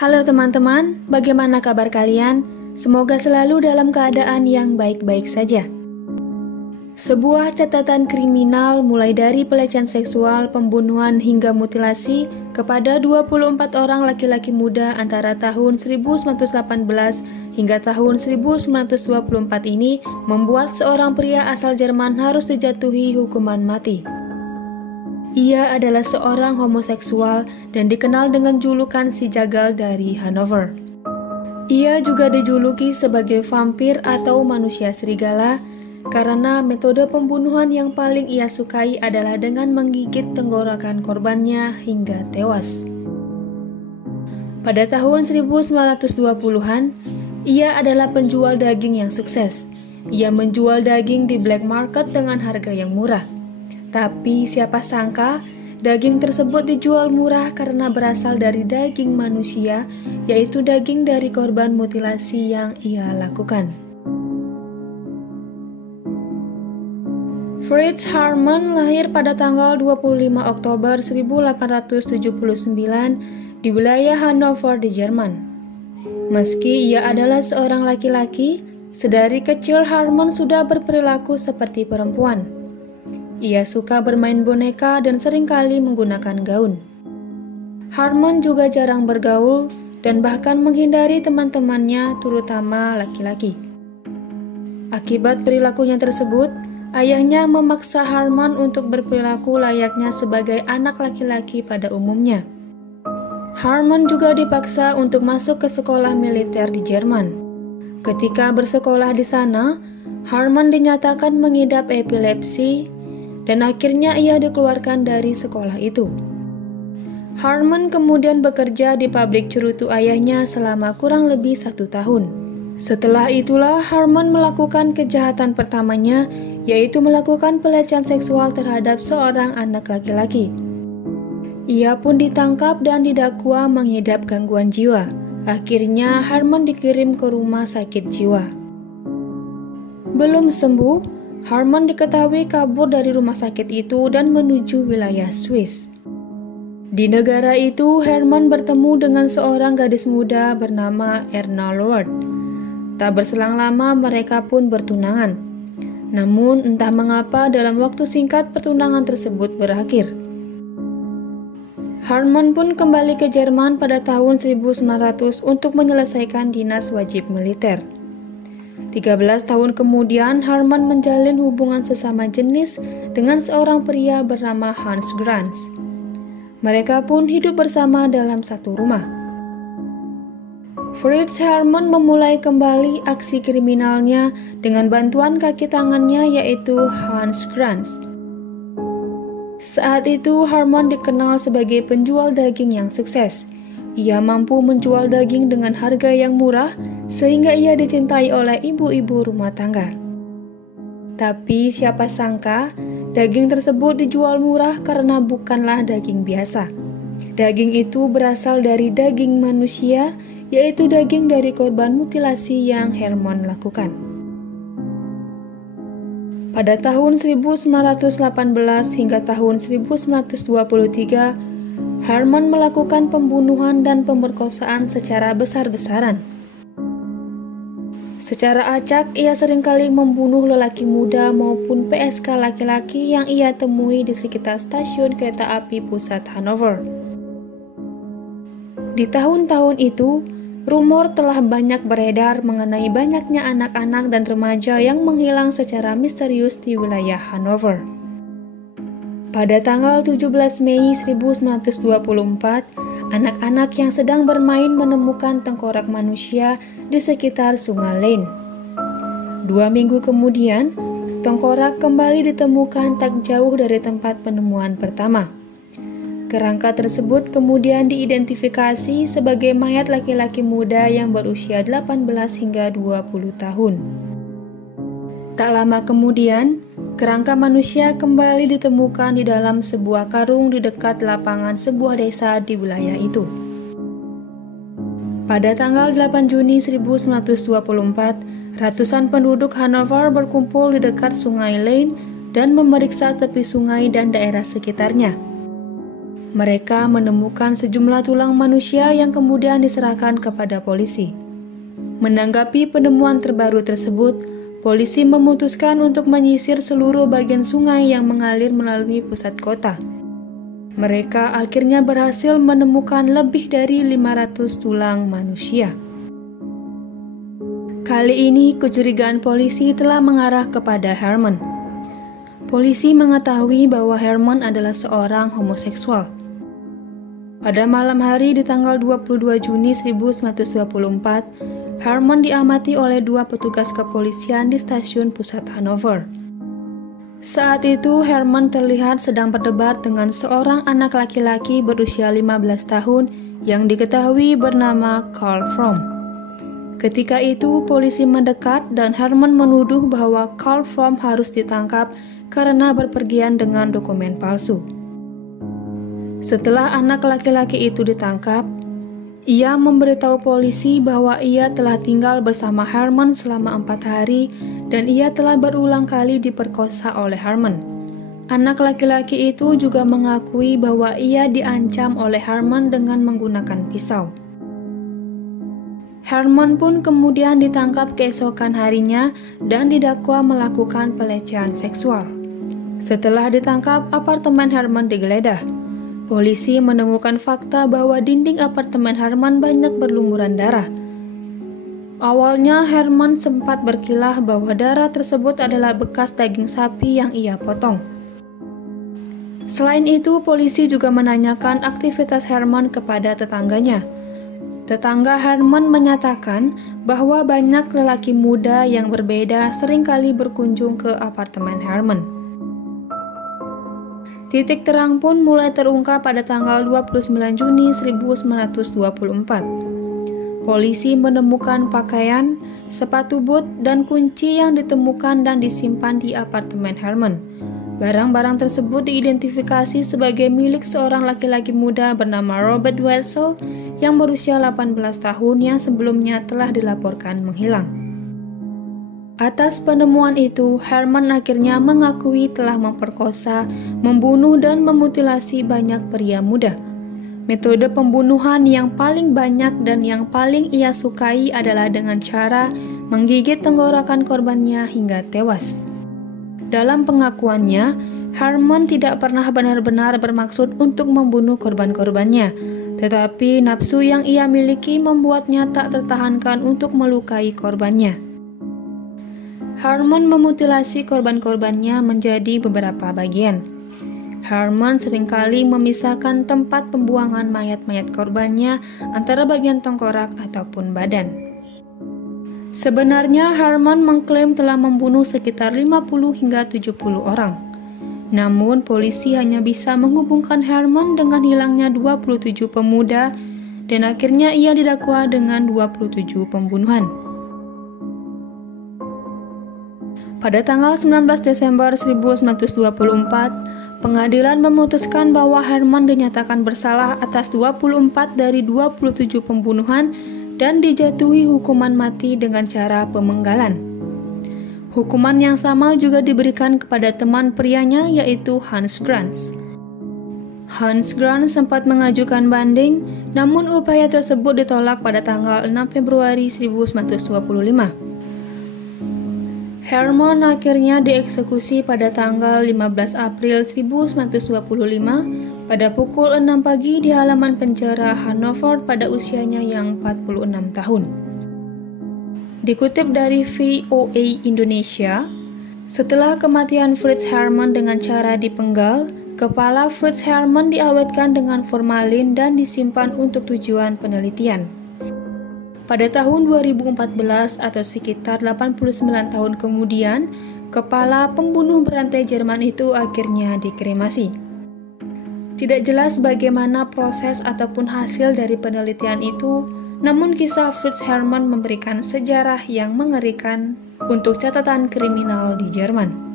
Halo teman-teman, bagaimana kabar kalian? Semoga selalu dalam keadaan yang baik-baik saja. Sebuah catatan kriminal mulai dari pelecehan seksual, pembunuhan hingga mutilasi kepada 24 orang laki-laki muda antara tahun 1918 hingga tahun 1924 ini membuat seorang pria asal Jerman harus dijatuhi hukuman mati. Ia adalah seorang homoseksual dan dikenal dengan julukan si jagal dari Hanover. Ia juga dijuluki sebagai vampir atau manusia serigala karena metode pembunuhan yang paling ia sukai adalah dengan menggigit tenggorokan korbannya hingga tewas. Pada tahun 1920-an, ia adalah penjual daging yang sukses. Ia menjual daging di black market dengan harga yang murah. Tapi siapa sangka daging tersebut dijual murah karena berasal dari daging manusia, yaitu daging dari korban mutilasi yang ia lakukan. Fritz Haarmann lahir pada tanggal 25 Oktober 1879 di wilayah Hanover di Jerman. Meski ia adalah seorang laki-laki, sedari kecil Haarmann sudah berperilaku seperti perempuan. Ia suka bermain boneka dan seringkali menggunakan gaun. Haarmann juga jarang bergaul dan bahkan menghindari teman-temannya, terutama laki-laki. Akibat perilakunya tersebut, ayahnya memaksa Haarmann untuk berperilaku layaknya sebagai anak laki-laki pada umumnya. Haarmann juga dipaksa untuk masuk ke sekolah militer di Jerman. Ketika bersekolah di sana, Haarmann dinyatakan mengidap epilepsi dan akhirnya ia dikeluarkan dari sekolah itu. Haarmann kemudian bekerja di pabrik cerutu ayahnya selama kurang lebih 1 tahun. Setelah itulah Haarmann melakukan kejahatan pertamanya, yaitu melakukan pelecehan seksual terhadap seorang anak laki-laki. Ia pun ditangkap dan didakwa mengidap gangguan jiwa. Akhirnya Haarmann dikirim ke rumah sakit jiwa. Belum sembuh, Haarmann diketahui kabur dari rumah sakit itu dan menuju wilayah Swiss. Di negara itu, Haarmann bertemu dengan seorang gadis muda bernama Erna Lord. Tak berselang lama mereka pun bertunangan. Namun entah mengapa dalam waktu singkat pertunangan tersebut berakhir. Haarmann pun kembali ke Jerman pada tahun 1900 untuk menyelesaikan dinas wajib militer. 13 tahun kemudian, Haarmann menjalin hubungan sesama jenis dengan seorang pria bernama Hans Grans. Mereka pun hidup bersama dalam satu rumah. Fritz Haarmann memulai kembali aksi kriminalnya dengan bantuan kaki tangannya, yaitu Hans Grans. Saat itu, Haarmann dikenal sebagai penjual daging yang sukses. Ia mampu menjual daging dengan harga yang murah, sehingga ia dicintai oleh ibu-ibu rumah tangga. Tapi siapa sangka, daging tersebut dijual murah karena bukanlah daging biasa. Daging itu berasal dari daging manusia, yaitu daging dari korban mutilasi yang Haarmann lakukan. Pada tahun 1918 hingga tahun 1923, Haarmann melakukan pembunuhan dan pemerkosaan secara besar-besaran. Secara acak, ia seringkali membunuh lelaki muda maupun PSK laki-laki yang ia temui di sekitar stasiun kereta api pusat Hanover. Di tahun-tahun itu, rumor telah banyak beredar mengenai banyaknya anak-anak dan remaja yang menghilang secara misterius di wilayah Hanover. Pada tanggal 17 Mei 1924, anak-anak yang sedang bermain menemukan tengkorak manusia di sekitar Sungai Lane. 2 minggu kemudian, tengkorak kembali ditemukan tak jauh dari tempat penemuan pertama. Kerangka tersebut kemudian diidentifikasi sebagai mayat laki-laki muda yang berusia 18 hingga 20 tahun. Tak lama kemudian, kerangka manusia kembali ditemukan di dalam sebuah karung di dekat lapangan sebuah desa di wilayah itu. Pada tanggal 8 Juni 1924, ratusan penduduk Hanover berkumpul di dekat Sungai Lane dan memeriksa tepi sungai dan daerah sekitarnya. Mereka menemukan sejumlah tulang manusia yang kemudian diserahkan kepada polisi. Menanggapi penemuan terbaru tersebut, polisi memutuskan untuk menyisir seluruh bagian sungai yang mengalir melalui pusat kota. Mereka akhirnya berhasil menemukan lebih dari 500 tulang manusia. Kali ini kecurigaan polisi telah mengarah kepada Herman. Polisi mengetahui bahwa Herman adalah seorang homoseksual. Pada malam hari di tanggal 22 Juni 1924, Herman diamati oleh 2 petugas kepolisian di stasiun pusat Hanover. Saat itu Herman terlihat sedang berdebat dengan seorang anak laki-laki berusia 15 tahun yang diketahui bernama Carl Fromm. Ketika itu polisi mendekat dan Herman menuduh bahwa Carl Fromm harus ditangkap karena berpergian dengan dokumen palsu. Setelah anak laki-laki itu ditangkap, ia memberitahu polisi bahwa ia telah tinggal bersama Herman selama 4 hari dan ia telah berulang kali diperkosa oleh Herman. Anak laki-laki itu juga mengakui bahwa ia diancam oleh Herman dengan menggunakan pisau. Herman pun kemudian ditangkap keesokan harinya dan didakwa melakukan pelecehan seksual. Setelah ditangkap, apartemen Herman digeledah. Polisi menemukan fakta bahwa dinding apartemen Herman banyak berlumuran darah. Awalnya Herman sempat berkilah bahwa darah tersebut adalah bekas daging sapi yang ia potong. Selain itu, polisi juga menanyakan aktivitas Herman kepada tetangganya. Tetangga Herman menyatakan bahwa banyak lelaki muda yang berbeda seringkali berkunjung ke apartemen Herman. Titik terang pun mulai terungkap pada tanggal 29 Juni 1924. Polisi menemukan pakaian, sepatu boot, dan kunci yang ditemukan dan disimpan di apartemen Herman. Barang-barang tersebut diidentifikasi sebagai milik seorang laki-laki muda bernama Robert Wetzel yang berusia 18 tahun yang sebelumnya telah dilaporkan menghilang. Atas penemuan itu, Herman akhirnya mengakui telah memperkosa, membunuh, dan memutilasi banyak pria muda. Metode pembunuhan yang paling banyak dan yang paling ia sukai adalah dengan cara menggigit tenggorokan korbannya hingga tewas. Dalam pengakuannya, Herman tidak pernah benar-benar bermaksud untuk membunuh korban-korbannya, tetapi nafsu yang ia miliki membuatnya tak tertahankan untuk melukai korbannya. Herman memutilasi korban-korbannya menjadi beberapa bagian. Herman seringkali memisahkan tempat pembuangan mayat-mayat korbannya antara bagian tengkorak ataupun badan. Sebenarnya Herman mengklaim telah membunuh sekitar 50 hingga 70 orang. Namun polisi hanya bisa menghubungkan Herman dengan hilangnya 27 pemuda dan akhirnya ia didakwa dengan 27 pembunuhan. Pada tanggal 19 Desember 1924, pengadilan memutuskan bahwa Herman dinyatakan bersalah atas 24 dari 27 pembunuhan dan dijatuhi hukuman mati dengan cara pemenggalan. Hukuman yang sama juga diberikan kepada teman prianya yaitu Hans Grans. Hans Grans sempat mengajukan banding, namun upaya tersebut ditolak pada tanggal 6 Februari 1925. Herman akhirnya dieksekusi pada tanggal 15 April 1925 pada pukul 6 pagi di halaman penjara Hanover pada usianya yang 46 tahun. Dikutip dari VOA Indonesia, setelah kematian Fritz Herman dengan cara dipenggal, kepala Fritz Herman diawetkan dengan formalin dan disimpan untuk tujuan penelitian. Pada tahun 2014 atau sekitar 89 tahun kemudian, kepala pembunuh berantai Jerman itu akhirnya dikremasi. Tidak jelas bagaimana proses ataupun hasil dari penelitian itu, namun kisah Fritz Herman memberikan sejarah yang mengerikan untuk catatan kriminal di Jerman.